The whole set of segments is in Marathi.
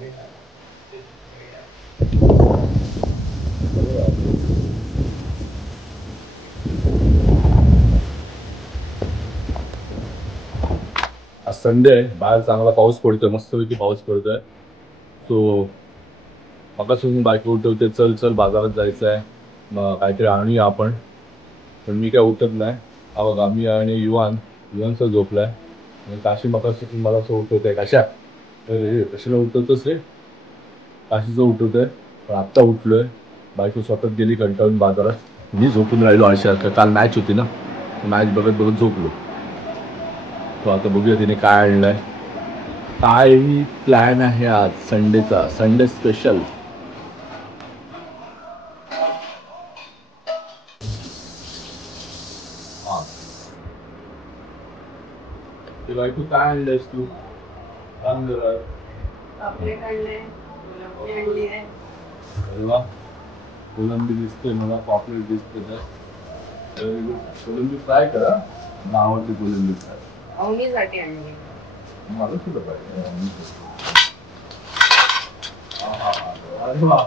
आज संडे आहे, बाहेर चांगला पाऊस पडतोय, मस्तपैकी पाऊस पडतोय. सो मगापासून बायको उठवते, चल चल बाजारात जायचं आहे, मग काहीतरी आणूया आपण. पण मी काय उठत नाही. हा बघा, मी आणि युवानचा झोपलाय आणि काशी मगापासून मला असं उठवतंय. कशा कशाला उठवतोस रे? काशीचं उठवतंय. पण आत्ता उठलोय, बायको स्वतःच गेली कंटाळून बाजारात. मी झोपून राहिलो आळशासारखं. काल मॅच होती ना, मॅच बघत बघत झोपलो. तो आता बघूया तिने काय आणलंय. काय प्लॅन आहे आज संडेचा, संडे स्पेशल. बायको काय आणलंयस तू? सांग जरा. अरे वा, कोलंबी दिसते मला, पॉपलेट दिसते. कोलंबी फ्राय करा, मला आवडते कोलंबी फ्राय. अवनीसाठी आणली. मला सुद्धा पाहिजे. अरे वा,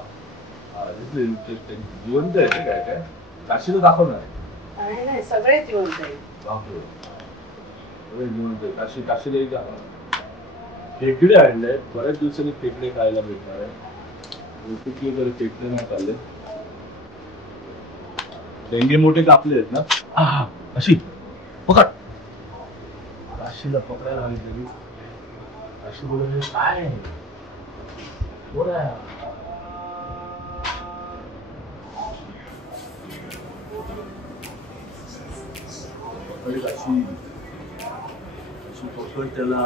इंटरेस्टिंग. जिवंत आहे काय काय? काशीला दाखव ना. नाही, सगळे जिवंत आहे. काशीला एक खेकडे आणले. बऱ्याच दिवसांनी खेकडे खायला भेटणार आहे. खेकडे नाही खाल्ले. डेंगे मोठे कापले आहेत ना. अशी पकड. काशीला पकडायला हवी. काशी बोलत काय काशी पकड त्याला.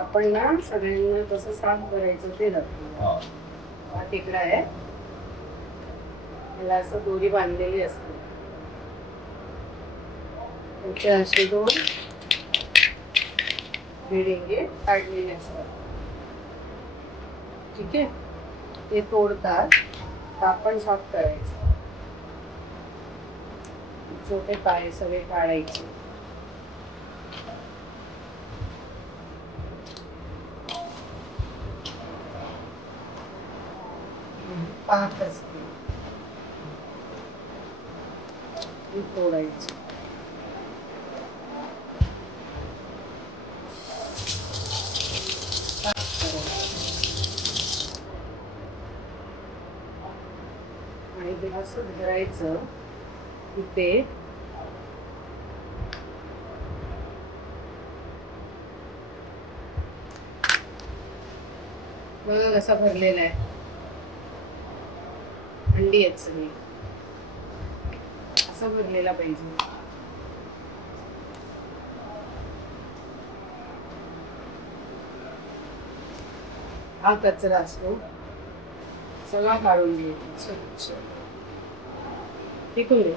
आपण ना सगळ्यांना कसं साफ करायचं ते दाखवू. हा खेकडा आहे, त्याला असं दोरी बांधलेली असते. त्याचे असे 2 भिडिंगे काढलेले असतात. ठीक आहे, ते तोडतात, आपण साफ करायचं. छोटे पाय सगळे काढायचे. पाहत असते तोडायचे. आणि ते असं धरायचं इथे. बघा कसा भरलेला आहे. अंडी आहेत सगळी. असा भरलेला पाहिजे. हा कचरा असतो सगळा काढून घ्यायचा स्वच्छ. फेकून दे.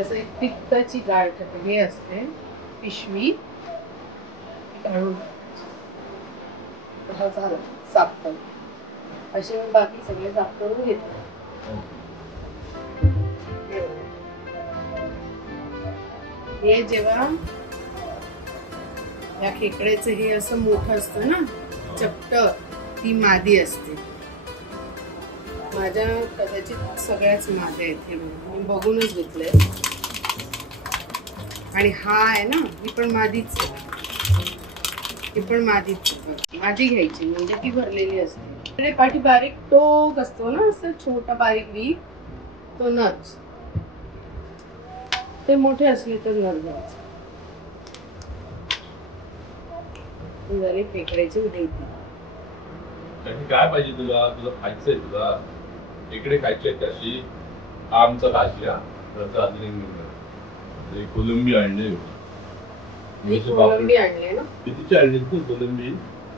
असं एक पित्ताची गाठ हे असते पिशवी काढून साफ करून. असे मी बाकी सगळे साफ करून घेतले. हे जेव्हा या खेकड्याचं हे असं मोठं असतं ना चपट, ती मादी असते. माझ्या कदाचित सगळ्याच माद्या आहेत. हे मी बघूनच घेतलंय. आणि हा आहे ना, ही पण मादीच आहे. ही पण मादीच. मादी घ्यायची म्हणजे ती भरलेली असते. पाठी बारीक टोक असतो ना, असं छोटा बारीक वी, तो नच. ते मोठे असले तर नच घ्यायचे. जरी खेकड्याची उद्यायची. काय पाहिजे तुला? तुला खायचंय? तुला खेकडे खायचे त्याशी आमचा काशी. कोलंबी आणले. कोलंबी आणले ना. कितीचे आणले तू कोलंबी?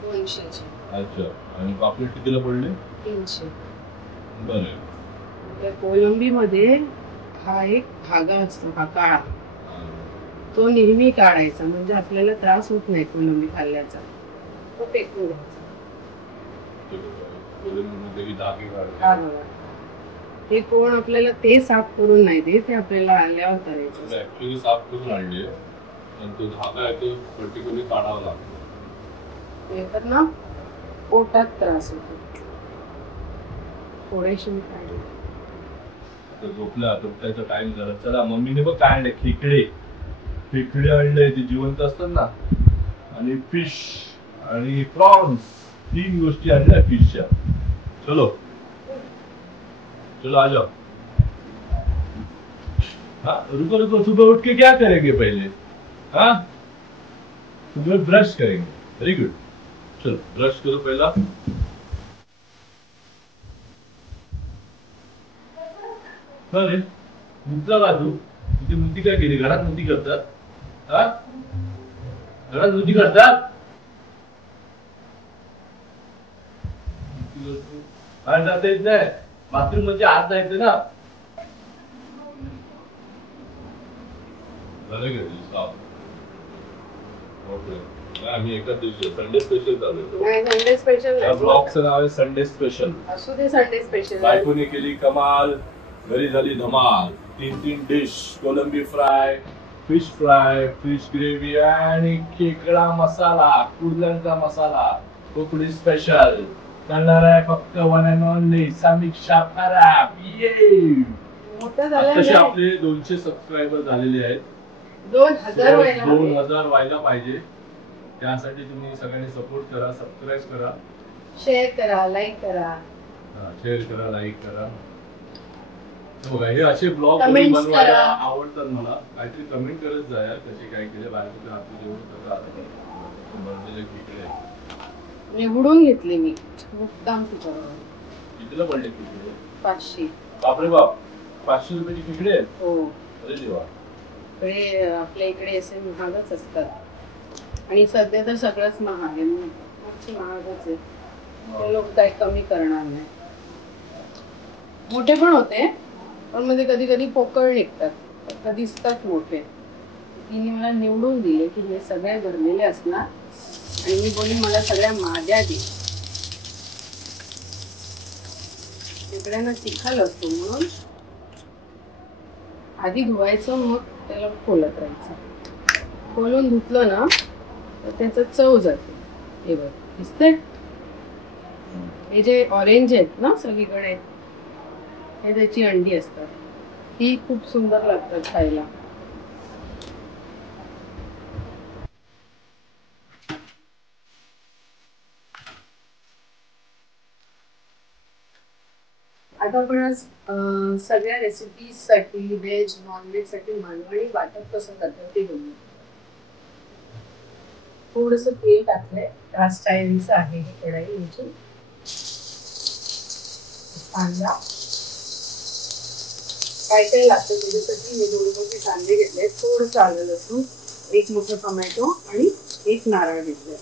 200ची. अच्छा. आणि पापलेट कितीला पडले? 300. बरं. कोलंबी मध्ये हा एक धागा असतो, हा काळा, तो नेहमी काढायचा, म्हणजे आपल्याला त्रास होत नाही कोलंबी खाल्ल्याचा. तो फेकून द्यायचा. हा बघा, हे कोण आपल्याला ते साफ करून नाही देत, ते आपल्याला आल्यावर करायचं. ऍक्च्युली साफ करून आणले, पण तो धागा आहे तो पर्टिक्युलरली काढावा लागतो. ते तर ना पोटात त्रास होतो. थोडेसे मी काढले. आता झोपला, झोपण्याचा टाइम झाला. चला, मम्मीने बघ काय आणले, खेकडे. खेकडे आणले, ते जिवंत असतात ना, आणि फिश आणि प्रॉन्स, 3 गोष्टी आणल्या फिशच्या. चलो चलो आ जाओ. हाँ रुको रुको, सुबह उठ के क्या करेंगे पहले? हाँ सुबह ब्रश करेंगे. Very good. चलो ब्रश करो पहला. अरे मुद्दा बाजू तुझी मुद्दी काय केली? घरात मुद्दी करतात? हा घरात मुद्दी करतात? बाहेर जाता येत नाही, बाथरूम म्हणजे आत जायचं ना. आम्ही एकाच दिवशी संडे स्पेशल चालू. नाही, संडे स्पेशल या ब्लॉगचं नाव आहे संडे स्पेशल. असू दे संडे स्पेशल. बायकोने केली कमाल, घरी झाली धमाल. 3 डिश, कोलंबी fry, fish fry, fish gravy आणि खेकडा मसाला, कुर्ल्यांचा मसाला, कोकणी स्पेशल. करणार आहे फक्त वन अँड ओनली समीक्षा पराब. मोठं झालं. तसे आपले 200 सबस्क्रायबर झालेले आहेत. 2000 व्हायला पाहिजे. त्यासाठी तुम्ही सगळ्यांनी सपोर्ट करा, सबस्क्राईब करा, शेअर करा, लाईक करा. शेअर करा, लाईक करा. बघा, हे असे ब्लॉग Comments बनवायला करा. आवडतात मला. काहीतरी कमेंट करत जाया, कसे काय केले बाहेर आपलं जेवढं सगळं आलं बनलेले खेकडे निवडून घेतले मी मुक्काम तुझ्यावर. कितीला पडले खेकडे? 500. बापरे बाप, 500 रुपयाचे खेकडे आहेत? हो. अरे देवा. इकडे आपल्या इकडे असे महागच असतात, आणि सध्या तर सगळंच महाग आहे. महागच आहे. ते लोक काही कमी करणार नाही. मोठे पण होते, पण मध्ये कधी कधी पोकळ निघतात, फक्त दिसतात मोठे. तिने मला निवडून दिले की हे सगळे भरलेले असणार, आणि मी बोलली मला सगळ्या माझ्या दे. खेकड्यांना चिखल असतो म्हणून आधी धुवायचं, मग त्याला खोलत राहायचं. खोलून धुतलं ना तर त्याचं चव जाते. हे बघ, दिसतंय? हे जे ऑरेंज आहेत ना सगळीकडे, हे त्याची अंडी असतात. ही खूप सुंदर लागतात खायला. आता आपण आज सगळ्या रेसिपीज साठी, व्हेज नॉनव्हेज साठी मालवणी वाटप कसं करतात ते बघूया. थोडस तेल टाकलंय, कास्ट आयर्नचं आहे ही कढाई. म्हणजे कांदा काय काय लागतं त्याच्यासाठी मी 2 मोठे कांदे घेतले, थोडंसं आलं लसूण, 1 मोठा टोमॅटो आणि 1 नारळ घेतलाय.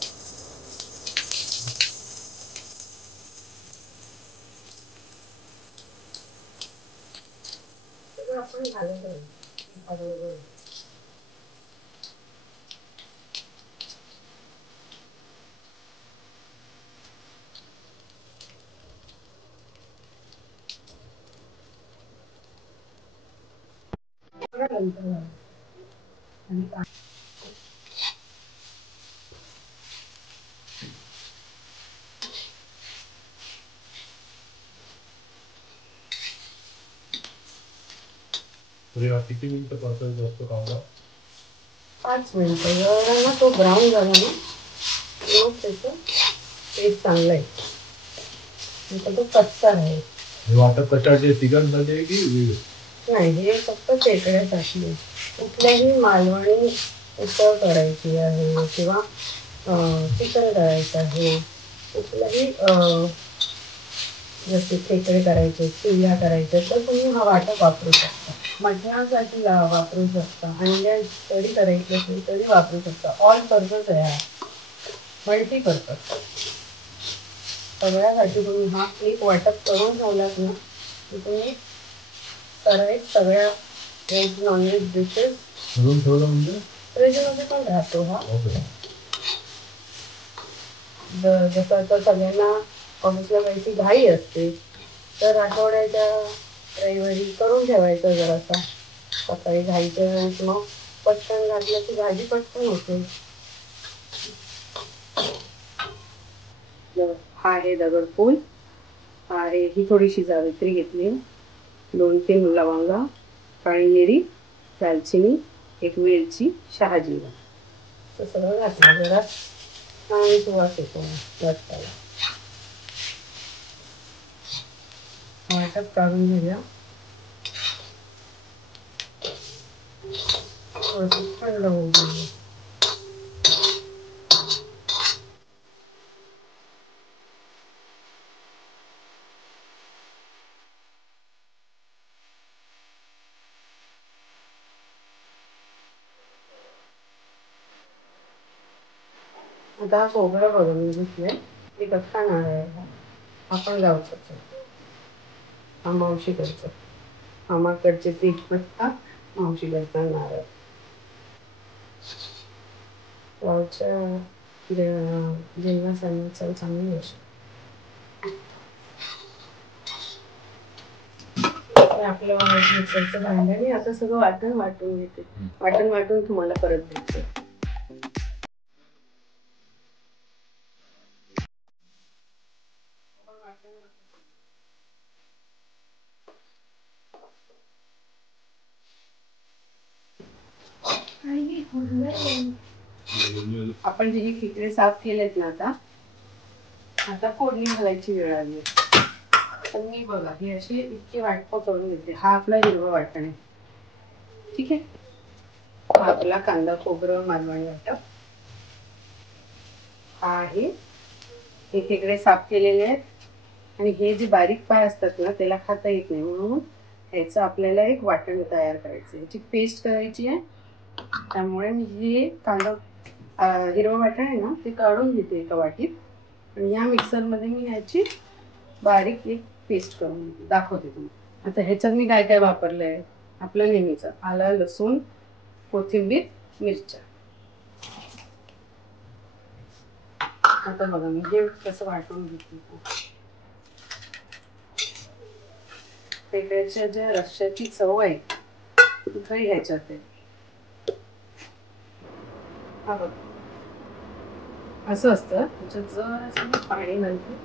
सगळं आपण घालून घालून किती मिनिटं परतवायचा असतो कांदा? 5 मिनिटं. जरा ना तो ब्राऊन झाला ना मग त्याचं टेस्ट चांगलं आहे. नंतर तो कच्चा आहे. हे वाटप कशाचे? तिघांसाठी आहे की वेगळं? नाही, हे फक्त खेकड्यासाठी आहे. कुठल्याही मालवणी उसळ करायची आहे किंवा चिकन करायचं आहे, कुठल्याही जसे खेकडे करायचे, चिवड्या करायच्या, तर तुम्ही हा वाटप वापरू शकता. मटणासाठी वापरू शकता, अंड्या तरी करायची असेल तरी वापरू शकता. ऑल पर्पज आहे हा, मल्टीपर्पज. सगळ्यासाठी तुम्ही हा एक वाटप करून ठेवलात ना की तुम्ही सगळ्या व्हेज नॉनव्हेज डिशेस म्हणून ठेवलं म्हणजे फ्रीजमध्ये पण राहतो हा. ओके. जसं आता सगळ्यांना ऑफिसला जायची घाई असते तर आठवड्याच्या रविवारी करून ठेवायचं जरासा. सकाळी घाईच्या वेळेस मग पटकन घातलं की भाजी पटकन होते. हा आहे दगडफूल, हा आहे ही थोडीशी जावित्री घेतली, 2-3 लवंगा, काळी मिरी, दालचिनी, 1 वेलची, शहाजिरा तर सगळं घातलं. जरा छान सुवास येतो वाटताला. वाटप काढून घेऊया. थोडंसं थंड होऊ देऊया. आता हा खोबरं बघून घेतलंय. ते कच्चा नारळ आहे. आपण गावचं हा मावशीकडचं. मामाकडचे तेजपत्ता, मावशीकडचा नारळ. गावच्या जेवणासाठी चव चांगली असते. आपलं मिक्सरचं भांड्याने आता सगळं वाटून घेते. वाटून तुम्हाला परत देते. आपण जे खेकडे साफ केलेत ना आता फोडणी घालायची वेळ आली. तर मी बघा ही अशी इतकी वाटप करून घेते. हा आपला हिरवा वाटण आहे. ठीक आहे. हा आपला कांदा खोबरं मालवणी वाटप. हा आहे हे खेकडे साफ केलेले आहेत. आणि हे जे बारीक पाय असतात ना त्याला खाता येत नाही म्हणून ह्याचं आपल्याला एक वाटण तयार करायचं. ह्याची पेस्ट करायची आहे. त्यामुळे मी हे कांदा हिरवं वाटण आहे ना ते काढून घेते एका वाटीत आणि या मिक्सरमध्ये मी ह्याची बारीक एक पेस्ट करून दाखवते तुम्हाला. आता ह्याच्यात मी काय काय वापरलंय. आपलं नेहमीचं आलं लसूण कोथिंबीर मिरच्या. आता बघा मी हे कसं वाटून घेते. खेकड्याच्या ज्या रश्श्याची चव आहे ती खरी ह्याच्यात आहे. हा बघ असं असतं. त्याच्यात जर पाणी घालते.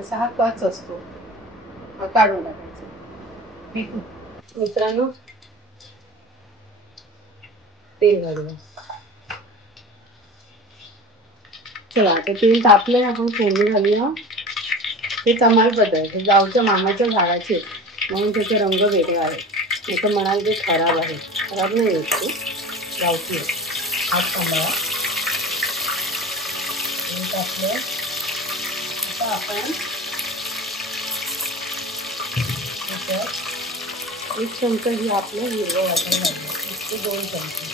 असा हा कच असतो. हा काढून टाकायचा. मित्रांनो तेल घालूया. चला आता तेल तापलंय. आपण फोडणी घालूया. हे तमालपत्र आहे. गावच्या मामाच्या झाडाचे म्हणून त्याचे रंग वेगळे आहे. नाही तर म्हणाल ते खराब आहे. खराब नाही होत ते. गावठी आहे. हात सांभाळा. टाकलं आता आपण एक चमचा ही आपलं हिरवं वाटण घालूया. 1 ते 2 चमचे.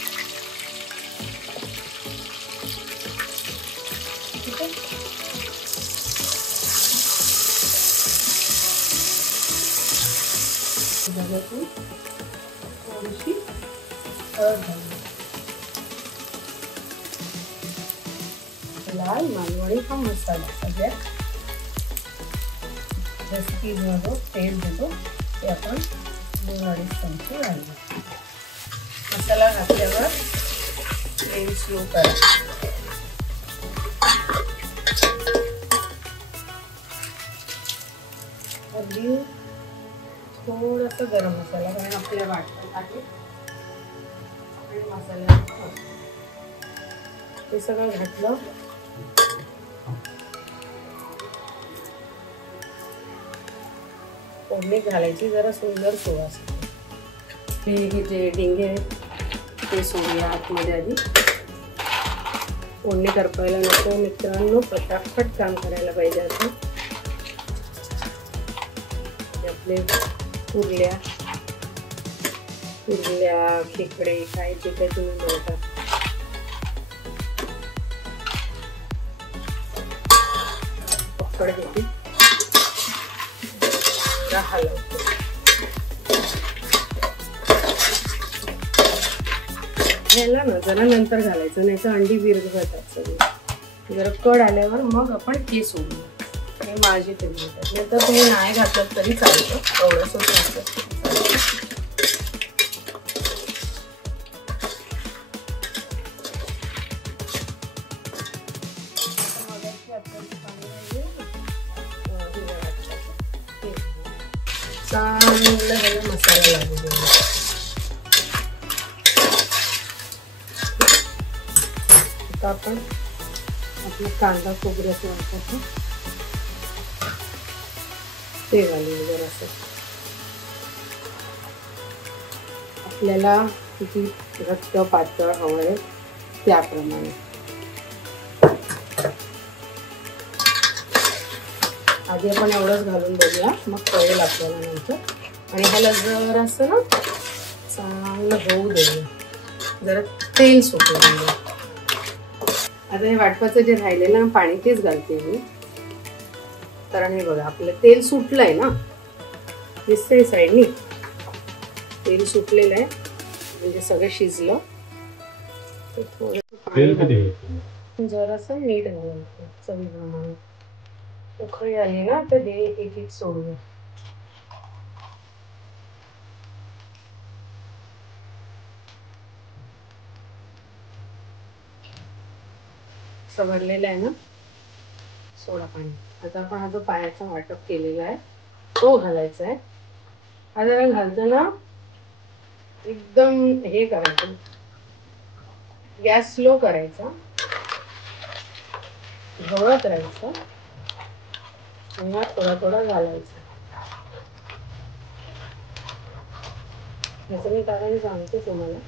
ठीक आहे. थोडीशी हळद घालूया. लाल मालवणी हा मसाला सगळ्यात रेसिपीजमध्ये तेल देतो ते आपण 2-2.5 चमचे घालूया. मसाला घातल्यावर फ्लेम स्लो करा. थोडासा गरम मसाला, कारण आपल्या वाटण आहे आणि मसाला हे सगळं घातलं. फोडणी घालायची, जरा सुंदर सुवास. हे जे डिंगे आहेत ते सोडूया आतमध्ये आधी. फोडणी करपायला नको मित्रांनो, पटापट काम करायला पाहिजे. आता आपले कुर्ल्या खेकडे काय जे काही तुम्ही म्हणता, पकड घेते हलवतो. ह्याला ना जरा नंतर घालायचं, नाही तर अंडी विरघळतात सगळी. जरा कड आल्यावर मग आपण हे सोडू. हे माझी फेवरेट आहे. नंतर तुम्ही नाही घातलं तरी चालतं, एवढंसं घातलं. चांगलं सगळं मसाला लागू द्यायला. आता आपण आपलं कांदा खोबऱ्याचं वाटतं ते घालूया जरासं. आपल्याला किती घट्ट पातळ हवं आहे त्याप्रमाणे. आधी आपण एवढंच घालून बघूया, मग कळेल आपल्याला नंतर. आणि ह्याला जरासं ना चांगलं होऊ देऊया, जरा तेल सुटू देऊया. आता हे वाटपाचं जे राहिलेलं पाणी तेच घालते मी, कारण हे बघा आपलं तेल सुटलंय ना, दिसतंय साईडनी तेल सुटलेलं आहे, म्हणजे सगळं शिजलं. जरासं मीठ घालायचं चवीप्रमाणे. उकळी आली ना तर हे एक एक सोडूया. भरलेलं आहे ना सोडा पाणी. आता आपण हा जो पाण्याचा वाटप केलेला आहे तो घालायचा आहे. हा जरा घालताना एकदम हे करायचं, गॅस स्लो करायचा, ढवळत राहायचं, पुन्हा थोडा थोडा घालायचा. याचं मी कारण सांगते तुम्हाला.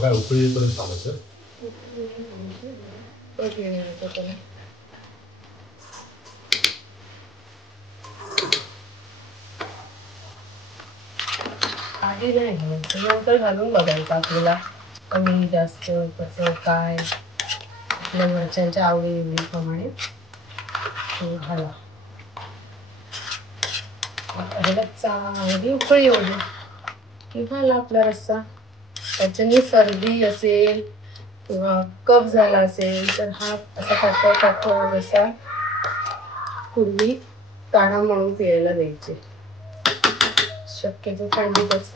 काय उकळी येईपर्यंत चालायचं. आधी नाही नंतर घालून बघायचं आपल्याला कमी जास्त कसं काय आपल्या घरच्यांच्या आवडीप्रमाणे घाला. ह्याला चांगली उकळी येऊ दे की घाला आपला रस्सा. त्याच्याने सर्दी असेल किंवा कफ झाला असेल तर हा असा पातळ रस्सा पूर्वी काढा म्हणून प्यायला द्यायचे. शक्यतो थंडीतच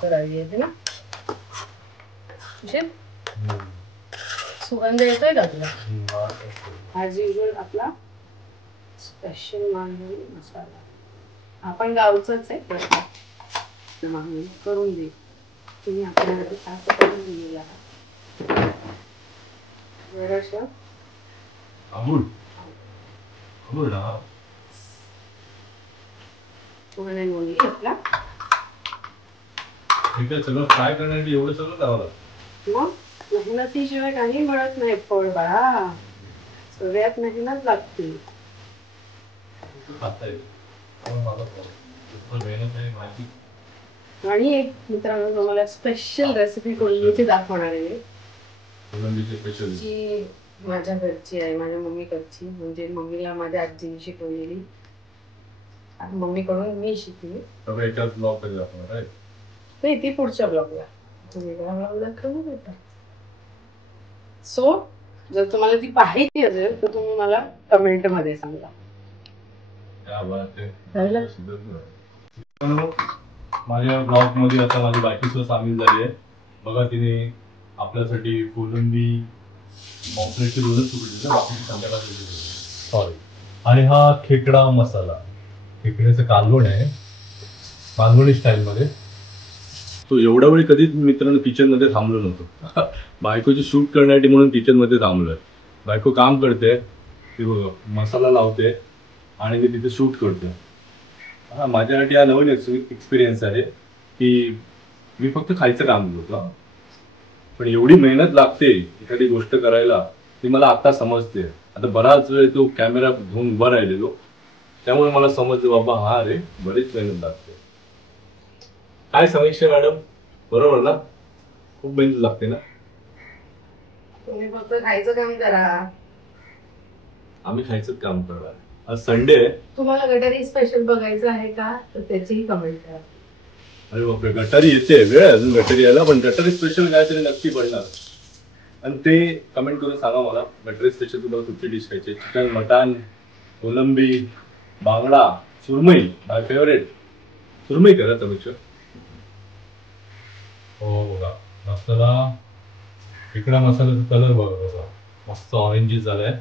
करावी येते ना. सुगंध येतोय का तुला? ॲज युजल आपला स्पेशल मालवणी मसाला. आपण गावचाच आहे करून दे. तुम्ही आपल्याला असं करून दिलेला जराशा अमूल अमूल ना आपला ठीक आहे. सगळं फ्राय करण्यासाठी एवढं सगळं करावं लागतं. मग मेहनतीशिवाय काही मिळत नाही फळ बाळा. सगळ्यात मेहनत लागते. आणि एक मित्रांनो तुम्हाला स्पेशल रेसिपी कोलंबीची दाखवणार आहे. जी माझ्या घरची आहे, माझ्या मम्मीकडची. म्हणजे मम्मीला माझ्या आजीने शिकवलेली, मम्मीकडून मी शिकली. नाही ती पुढच्या ब्लॉगला दाखवून देतात. सो जर तुम्हाला ती पाहायची असेल तर तुम्ही मला कमेंट मध्ये सांगा. माझ्या ब्लॉग मध्ये आता माझी बायको सामील झाली आहे. बघा तिने आपल्यासाठी कोलंबी पॉम्पलेटचे दोनच तुकडे बाकी संध्याकाळचे सॉरी. आणि हा खेकडा मसाला, खेकड्याचं कालवण आहे मालवणी स्टाईलमध्ये. तो एवढा वेळ कधीच मित्रांनो किचन मध्ये थांबलो नव्हतो. बायकोची शूट करण्यासाठी म्हणून किचन मध्ये थांबलोय. बायको काम करते, ती मसाला लावते आणि ती तिथे शूट करते. हा माझ्यासाठी हा नवीन एक्सपिरियन्स आहे की मी फक्त खायचं काम करतो, पण एवढी मेहनत लागते एखादी गोष्ट करायला ती मला आता समजते. आता बराच वेळ तो कॅमेरा घेऊन उभा राहिलेलो, त्यामुळे मला समजलं बाबा हा रे बरीच मेहनत लागते. काय समीक्षा मॅडम, बरोबर ना? खूप मेहनत लागते ना. तुम्ही फक्त खायचं काम करा. आम्ही खायचंच काम करणार. आज संडे आहे. तुम्हाला गटारी स्पेशल बघायचं आहे का, तर त्याचीही कमेंट करा. अरे बापरे, गटारी येते, वेळ आहे अजून गटारी यायला, पण गटारी स्पेशल काहीतरी नक्की पडणार. आणि ते कमेंट करून सांगा मला, गटारी स्पेशल तुला कुठची डिश खायची? चिकन, मटन, कोलंबी, बांगडा, सुरमई, माय फेवरेट. सुरमई करा समीक्षा. हो बघा मसाला, इकडा मसाल्याचा कलर बघा बघा, मस्त ऑरेंजिश झालाय.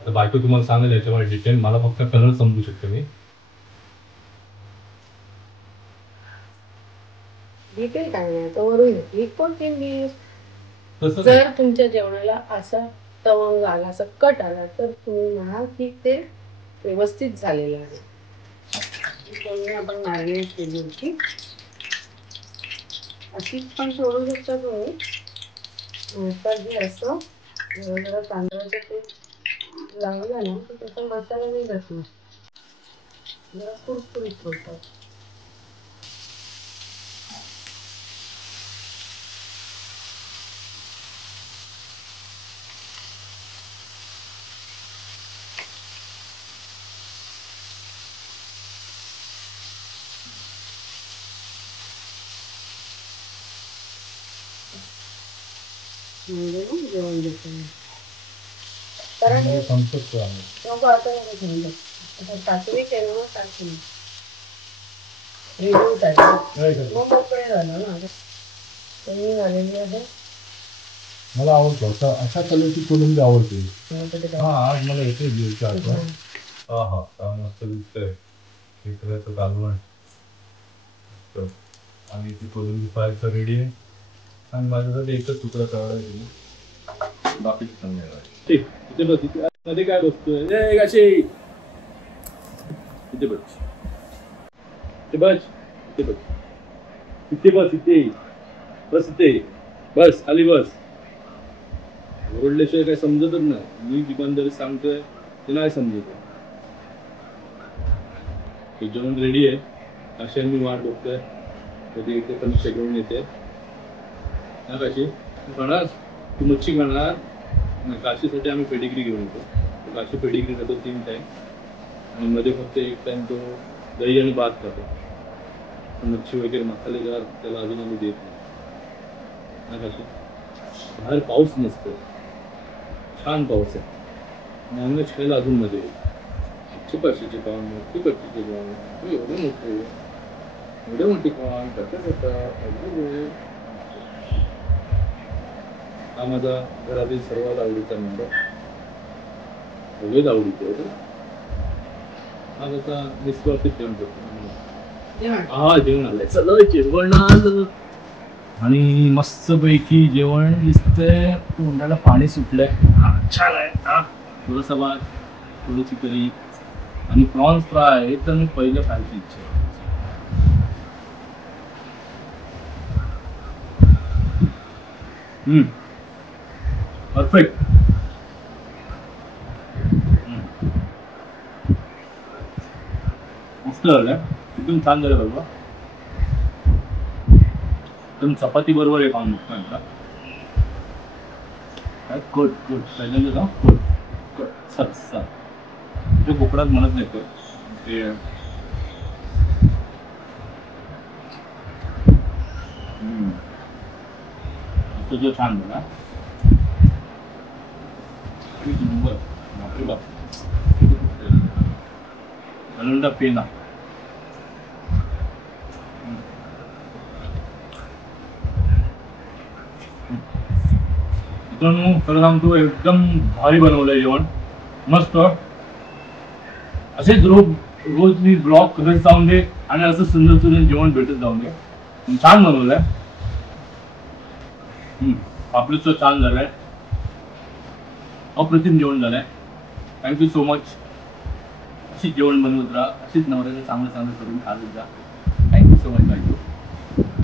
आता बायको तुम्हाला सांगेल याच्यामध्ये डिटेल, मला फक्त कलर समजू शकते मी. डिटेल काय नाही, तर वरून एक कोथिंबीर. तसं जर तुमच्या जेवणाला असा तवंग आला, असा कट आला, तर तुम्ही म्हणाल की ते व्यवस्थित झालेलं आहे. आपण मॅरिनेट केली होती अशीच पण सोडू शकता तुम्ही. नंतर जे असं जरा तांदळाचं पीठ लावलं ना तर त्याचा मसाला नाही बसणार, जरा कुरकुरीत होतात. म्हणजे मग जेवण देतो मी. कारण संपतो आम्ही. नको आता नको समजा. आता सात्विक आहे ना, सात्विक रिव्ह्यू साठी मग मोकळे झालं ना. त्यांनी झालेली आहे. मला आवडतो असा अशा कलरची कोलंबी आवडते. हा आज मला येते दिवशी आठवण. हा हा हा मस्त दिसतंय. खेकड्याचं कालवण आणि ती कोलंबी फ्रायचं रेडी आहे. आणि माझ्यासाठी एकच तुकडा करायला बाकीची संध्याकाळी. इथे बस, इथे मध्ये काय बसतोय कशी इथे बस, इथे बस, इथे बस, इथे बस, इथे बस, इथे बस, खाली बस. ओरडल्याशिवाय काय समजतच नाही. मी दुकानदारी सांगतोय ते नाही समजत. जेवण रेडी आहे, अशी मी वाट बघतोय कधी येते, पण घेऊन येते ना. काशी खाणार, तू मच्छी खाणार. काशीसाठी आम्ही पेडिग्री घेऊन येतो. काशी पेडिग्री खातो 3 टाइम आणि मध्ये फक्त 1 टाइम तो दही आणि भात खातो. मच्छी वगैरे मसालेदार त्याला अजून आम्ही देत नाही. ना काशी बाहेर पाऊस नसतो, छान पाऊस आहे. नॉनव्हेज खायला अजून मध्ये चिकनचे पान, चिकनचे पान एवढे मोठे, एवढे मोठे पान कसं होतं. हा माझा घरातील सर्वात आवडीचा नंबर, सगळेच आवडीचे. हा कसा निस्वार्थी प्रेम करतो. हा जेवण आलंय, चला जेवण आलं. आणि मस्त पैकी जेवण दिसतंय, तोंडाला पाणी सुटलंय. छान आहे. थोडंसं भात, थोडीशी करी आणि प्रॉन्स फ्राय हे तर मी पहिलं खायची इच्छा आहे. परफेक्ट. मस्त झालं, एकदम छान झालं बाबा. एकदम चपाती बरोबर आहे पान मस्त. कट कट पहिल्यांदा जाऊ कट कट सत्सा ते कोकणात म्हणत नाही कट ते. तुझं छान झाला. बापरे बाप, आनंद पेना. मित्रांनो खरं सांगतो एकदम भारी बनवलंय जेवण मस्त. असेच रोज रोज मी ब्लॉग करत जाऊन दे आणि असं सुंदर सुंदर जेवण भेटत जाऊन दे. छान बनवलंय. आपलं छान झालंय. अप्रतिम जेवण झालंय. Thank you so much. अशीच जेवण बनवत राहा. अशीच नवऱ्याला चांगलं चांगलं करून खात जा. Thank you so much.